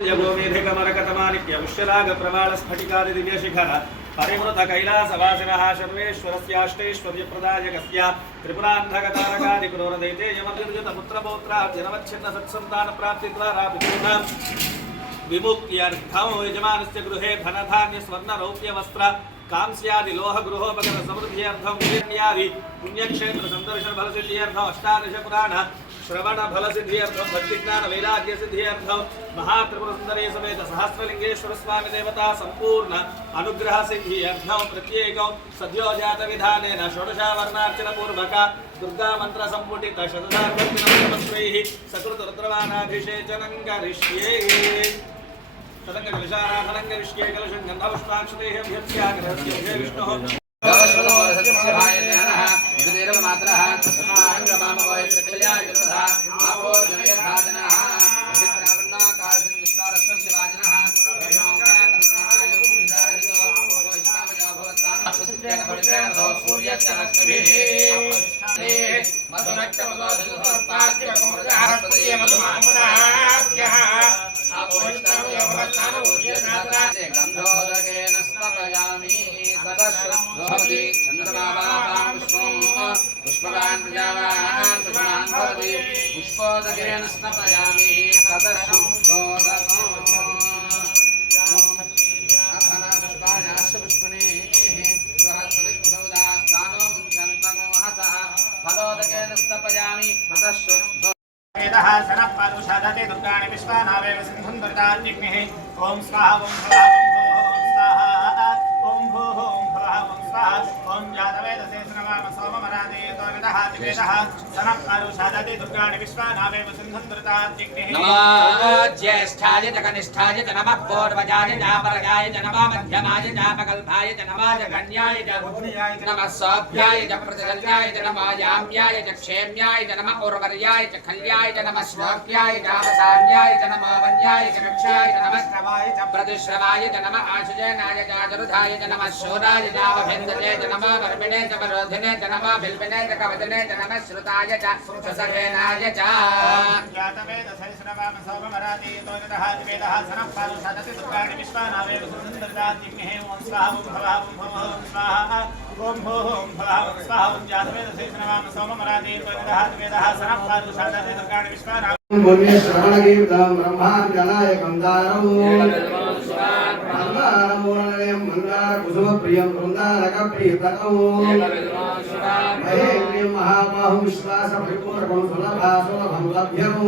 यगोमेधिकमरकतमानिक्यमुष्यरागप्रवालस्फटिकादि दिव्यशिखर परिमृत कैलासवासिनः सर्वेश्वरस्याष्टैश्वर्यप्रदायकस्य त्रिपुरान्धकतारकादिपुरोरदैते यमनिर्जितपुत्रपौत्रार्जनवच्छिन्न सत्सन्तानप्राप्तिद्वारा पितॄणां विमुक्त्यर्थं यजमानस्य गृहे धनधान्यस्वर्णरौप्यवस्त्र कांस्यादि लोहगृहोपकरण समृद्ध्यर्थं विलिन्यादि पुण्यक्षेत्र संदर्शन फलसिद्ध्यर्थं अष्टादश पुराण श्रवण फलसिद्ध्यर्थं भक्तिज्ञान वैराग्य सिद्ध्यर्थं महात्रिपुर सुंदरी समेत सहस्रलिंगेश्वर स्वामी देवता संपूर्ण अनुग्रह सिद्ध्यर्थं प्रत्येकं सद्योजात विधानेन षोडशावर्णार्चन पूर्वक दुर्गा मंत्र संपुटित शतधार्वैः सकृत रुद्रवानाभिषेचनं करिष्ये तदंग कलशाराधनं करिष्ये कलशं गन्धपुष्पाक्षतेः अभ्यर्च्याग्रहस्य विष्णुः पुष्पोदकेन स्नापयामि ततः शुद्धोदकं फलोदकेन स्नापयामि ततः शुद्धो वेदः सनः परुषदति दुर्गाणि विश्वानावेव सिन्धुं दुर्गाग्निः ॐ स्वाहा ॐ स्वाहा ॐ भूः ॐ भुवः ॐ स्वाहा ॐ जातवेदसे नमाम सोममरादेतो वेदः दिवेदः सनः परुषदति दुर्गाणि विश्वानावेव सिन्धुं दुर्गाग्निः नमः ज्येष्ठाय च कनिष्ठाय च नमः पूर्वजाय च परजाय च नमः मध्यमाय च अपकल्पाय च नमः जघन्याय च बुद्ध्याय च नमः सौभ्याय च प्रतिजन्याय च नमः याम्याय च क्षेम्याय च नमः उर्वर्याय च खल्याय च नमः श्लोक्याय च अवसान्याय च नमः वन्याय च कक्षाय च नमः श्रवाय च प्रतिश्रवाय च नमः आशुजनाय च चरुधाय च नमः शोराय च अवभिन्दने च नमः वर्मिणे च वरोधिने च नमः बिल्बिने च कवदने च नमः श्रुताय च सुसखेनाय च जातवेदसे नमाम सोममरादेतो वेदः सनः परुषदति दुर्गाणि विश्वानावेव सिन्धुं दुर्गाग्निः ॐ स्वाहा ॐ भवः ॐ भवः ॐ स्वाहा ॐ भूः ॐ भवः ॐ स्वाहा ॐ जातवेदसे नमाम सोममरादेतो वेदः सनः परुषदति दुर्गाणि विश्वानावेव पुण्य श्रवणगीतं ब्रह्माञ्जनायकं दारं मंदारमूलनिलयं मन्दारकुसुमप्रियं वृन्दारकप्रियतकं महेन्द्रियं महाबाहुं विश्वासपरिपूर्णं सुलभं लभ्यं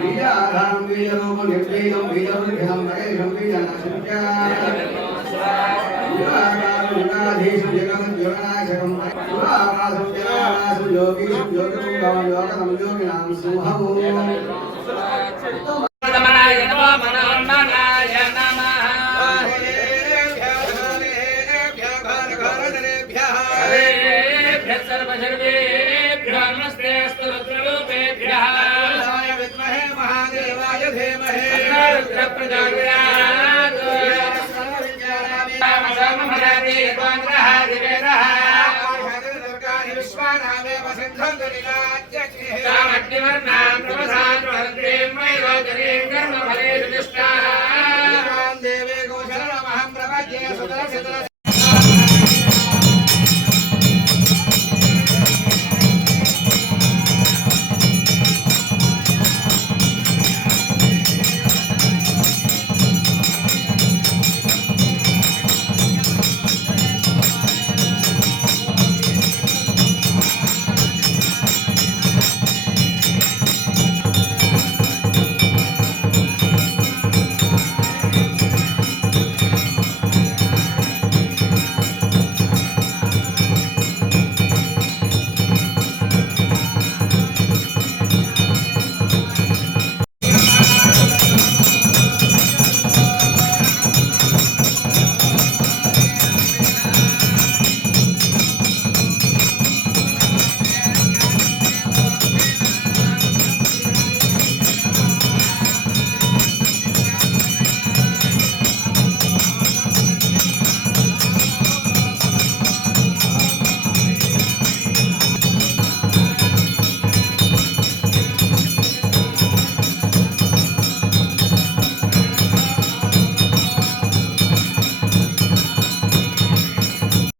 बीजाधारं बीजरूपं निर्बीजं बीजवृद्धिं नगेशं बीजनाशं जगन्नाशकं पुरावासं जगन्नाशं योगीशं योगिपुङ्गवं योगनं योगिनां सिंहं नमः मनोन्मनाय नमः सर्वेभ्यः सर्वसर्वेभ्यो नमस्ते अस्तु रुद्ररूपेभ्यः विद्महे महादेवाय धीमहि रुद्रप्रचोदयात् विश्वानावेव सिन्धुं दुर्गाग्निः अग्निवर्णां तमसां प्रहन्त्रीं वैरोचनीं कर्मफलेषु निष्ठाः देवे गोचरणमहं प्रपद्ये सुतरसितरस